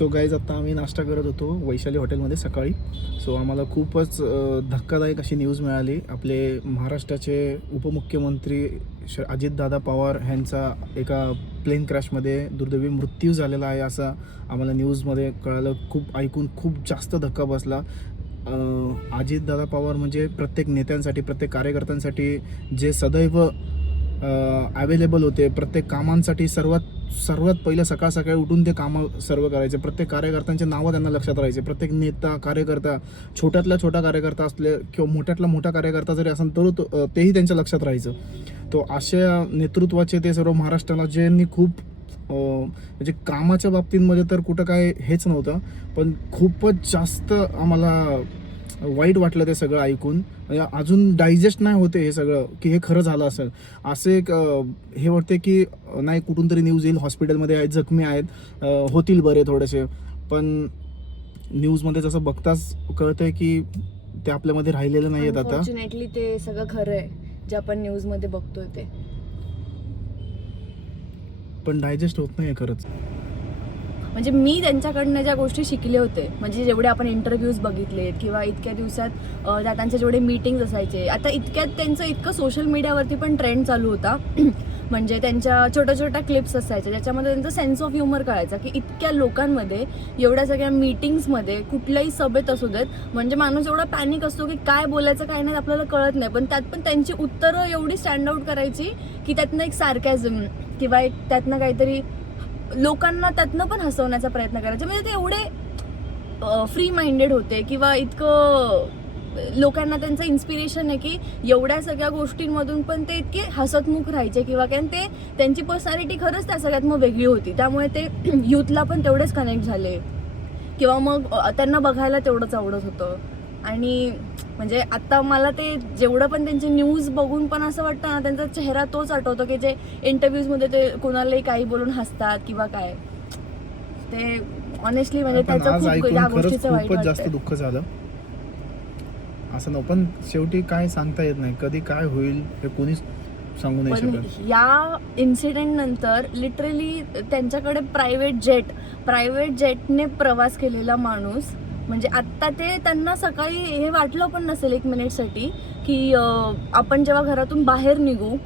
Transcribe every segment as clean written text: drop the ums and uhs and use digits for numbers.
So guys आता आम्ही नाश्ता करत होतो वैशाली हॉटेलमध्ये सकाळी. सो आम्हाला खूपच धक्कादायक अशी न्यूज मिळाली. आपले महाराष्ट्राचे उपमुख्यमंत्री अजितदादा पवार यांचा एका प्लेन क्रॅशमध्ये दुर्दैवी मृत्यू झालेला आहे असं आम्हाला न्यूजमध्ये कळालं. खूप ऐकून खूप जास्त धक्का बसला. अजितदादा पवार म्हणजे प्रत्येक नेत्यांसाठी, प्रत्येक कार्यकर्त्यांसाठी जे सदैव अवेलेबल होते, प्रत्येक कामांसाठी सर्वात पहिलं सकाळ सकाळी उठून ते कामं सर्व करायचे. प्रत्येक कार्यकर्त्यांचे नावं त्यांना लक्षात राहायचे. प्रत्येक नेता कार्यकर्ता, छोट्यातला छोटा कार्यकर्ता असले किंवा मोठ्यातला मोठा कार्यकर्ता जरी असेल तर तेही त्यांच्या लक्षात राहायचं. तो अशा नेतृत्वाचे ते सर्व महाराष्ट्राला ज्यांनी खूप म्हणजे कामाच्या बाबतींमध्ये तर कुठं काय हेच नव्हतं, पण खूपच जास्त आम्हाला वाईट वाटलं ते सगळं ऐकून. म्हणजे अजून डायजेस्ट नाही होते हे सगळं की हे खरं झालं असेल. असे एक हे वाटते की नाही कुठून तरी न्यूज येईल हॉस्पिटलमध्ये आहेत, जखमी आहेत, होतील बरे थोडेसे, पण न्यूजमध्ये जसं बघताच कळतंय की ते आपल्यामध्ये राहिलेलं नाही आहेत आता. अनफॉर्च्युनेटली ते सगळं खरं आहे जे आपण न्यूजमध्ये बघतोय ते, पण डायजेस्ट होत नाही खरंच. म्हणजे मी त्यांच्याकडनं ज्या गोष्टी शिकले होते, म्हणजे जेवढे आपण इंटरव्ह्यूज बघितलेत किंवा इतक्या दिवसात त्यांचे जेवढे मीटिंग्स असायचे, आता इतक्यात त्यांचं इतकं सोशल मीडियावरती पण ट्रेंड चालू होता म्हणजे त्यांच्या छोट्या छोट्या क्लिप्स असायच्या ज्याच्यामध्ये त्यांचा सेन्स ऑफ ह्युमर कळायचा की इतक्या लोकांमध्ये, एवढ्या सगळ्या मीटिंग्समध्ये, कुठल्याही सभेत असू देत, म्हणजे माणूस एवढा पॅनिक असतो की काय बोलायचं काय नाही आपल्याला कळत नाही, पण त्यात पण त्यांची उत्तरं एवढी स्टँड आउट करायची की त्यातनं एक सार्कॅझम किंवा एक त्यातनं काहीतरी लोकांना त्यातनं पण हसवण्याचा प्रयत्न करायचे. म्हणजे ते एवढे फ्री माइंडेड होते किंवा इतकं लोकांना त्यांचं इन्स्पिरेशन आहे की एवढ्या सगळ्या गोष्टींमधून पण ते इतके हसतमुख राहायचे किंवा कारण ते त्यांची पर्सनॅलिटी खरंच त्या सगळ्यात मग वेगळी होती. त्यामुळे ते यूथला पण तेवढेच कनेक्ट झाले किंवा मग त्यांना बघायला तेवढंच आवडत होतं. आणि म्हणजे आता मला ते जेवढं पण त्यांची न्यूज बघून पण असं वाटतं ना, त्यांचा चेहरा तोच आठवतो की जे इंटरव्ह्यूजमध्ये ते कोणालाही काही बोलून हसतात किंवा काय. ते ऑनेस्टली म्हणजे त्याचं खूप या गोष्टीचं वाईट खूपच जास्त दुःख झालं. असं नव्हतं, पण शेवटी काय सांगता येत नाही, कधी काय होईल हे कोणीच सांगू नाही शकत. या इन्सिडेंट नंतर लिटरली त्यांच्याकडे प्रायव्हेट जेटने प्रवास केलेला माणूस, म्हणजे आत्ता ते त्यांना सकाळी हे वाटलं पण नसेल एक मिनिटसाठी की आपण जेव्हा घरातून बाहेर निघू,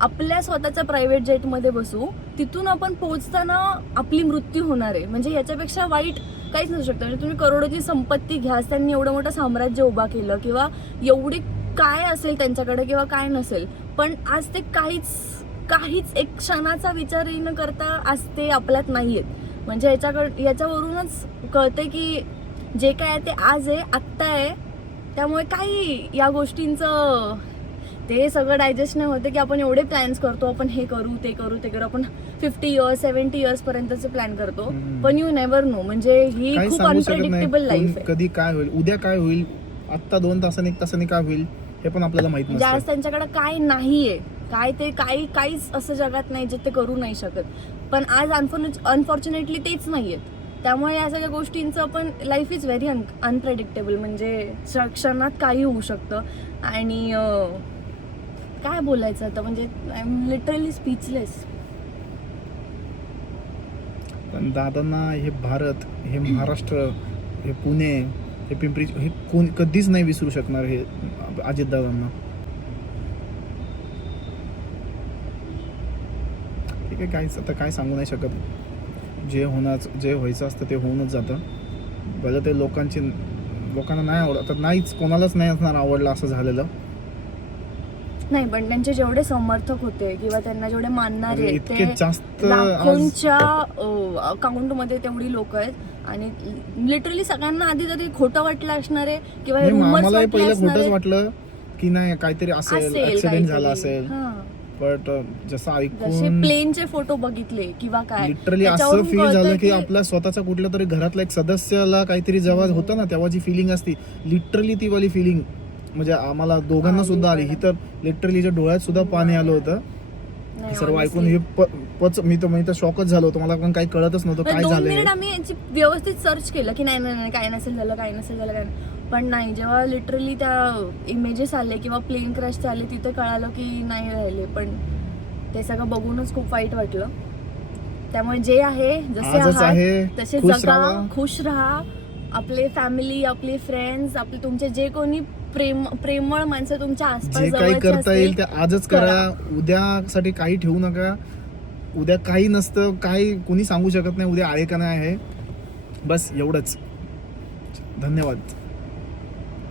आपल्या स्वतःच्या प्रायव्हेट जेटमध्ये बसू, तिथून आपण पोहोचताना आपली मृत्यू होणार आहे. म्हणजे याच्यापेक्षा वाईट काहीच नसू शकतं. म्हणजे तुम्ही करोडोची संपत्ती घ्या, त्यांनी एवढं मोठं साम्राज्य उभा केलं किंवा एवढी काय असेल त्यांच्याकडे किंवा काय नसेल, पण आज ते काहीच एक क्षणाचा विचारही न करता आज ते आपल्यात नाही आहेत. म्हणजे याच्यावरूनच कळते की जे काय आहे ते आज आहे, आत्ता आहे. त्यामुळे काही या गोष्टींचं ते सगळं डायजेस्ट नाही होते की आपण एवढे प्लॅन्स करतो, आपण हे करू ते करू ते करू, आपण 50 इयर्स 70 इयर्स पर्यंतचे प्लॅन करतो, पण यू नेव्हर नो. म्हणजे ही खूप अनप्रेडिक्टेबल लाईफ आहे. कधी काय होईल, उद्या काय होईल, आत्ता 2 तासांनी 1 तासांनी काय होईल हे पण आपल्याला माहित नसतं. आज त्यांच्याकडे काय नाहीये, काहीच असं जगात नाही जे ते करू नाही शकत, पण आज अनफॉर्च्युनेटली तेच नाहीयेत. त्यामुळे या सगळ्या गोष्टींचं पण लाईफ इज व्हेरी अनप्रेडिक्टेबल. म्हणजे क्षणात काही होऊ शकतं. आणि काय बोलायचं आता, म्हणजे आय एम लिटरली स्पीचलेस. पण दादांना हे भारत, हे महाराष्ट्र, हे पुणे, हे पिंपरी, हे कोण कधीच नाही विसरू शकणार हे अजितदादांना. ठीक आहे, काहीच आता काय सांगू नाही शकत. जे व्हायचं असतं ते होऊनच जातं. भलं ते लोकांना नाही आवडत, आता नाहीच, कोणालाच नाही असणार आवडलं असं झालेलं नाही, पण त्यांचे जेवढे समर्थक होते किंवा त्यांना जेवढे मानणारे इतके जास्त लाखोंच्या अकाउंटमध्ये तेवढी लोक आहेत. आणि लिटरली सगळ्यांना आधी जरी खोटं वाटलं असणार आहे किंवा मला पहिलं खोटंच वाटलं की नाही काहीतरी असेल, ऍक्सिडेंट झाला असेल, बट जसं ऐकून प्लेनचे फोटो बघितले किंवा काय, लिटरली असं फील झालं की आपल्या स्वतःचा कुठल्या तरी घरातला एक सदस्याला काहीतरी जेव्हा होतं ना तेव्हा जी फिलिंग असती, लिटरली ती वाली फिलिंग म्हणजे आम्हाला दोघांना सुद्धा आली. ही तर लिटरलीच्या डोळ्यात सुद्धा पाणी आलं होतं. सर्व ऐकून हे मी तर शॉकच झालो होतो. मला पण काही कळतच नव्हतं काय झालं. आम्ही यांची व्यवस्थित सर्च केलं की नाही काय नसेल झालं काय, पण नाही. जेव्हा लिटरली त्या इमेजेस आले किंवा प्लेन क्रॅश आले तिथे कळालं की नाही राहिले. पण ते सगळं बघूनच खूप वाईट वाटलं. त्यामुळे जे आहे जसे आजच आहात आहे, तसे खुश जगा, राहा. खुश राहा. आपले फॅमिली, आपले फ्रेंड्स, आपले तुमचे जे कोणी प्रेमळ माणसं तुमच्या आसपास जे काही जवळचे करता येईल ते असतील, आजच करा. उद्यासाठी काही ठेवू नका. उद्या काही नसतं, काही कोणी सांगू शकत नाही उद्या आहे का नाही आहे. बस एवढंच. धन्यवाद.